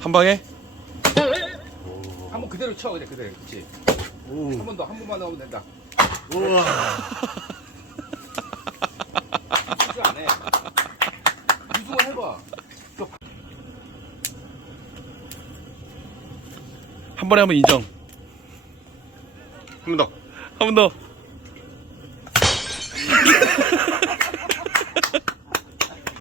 한 방에? 한번 그대로 쳐 그냥 그대로. 그렇지. 한 번 더 한 번만 넣으면 된다. 우와. 실수 안 해. 우승을 해봐. 한 번에 하면 인정. 한 번 더. 한 번 더.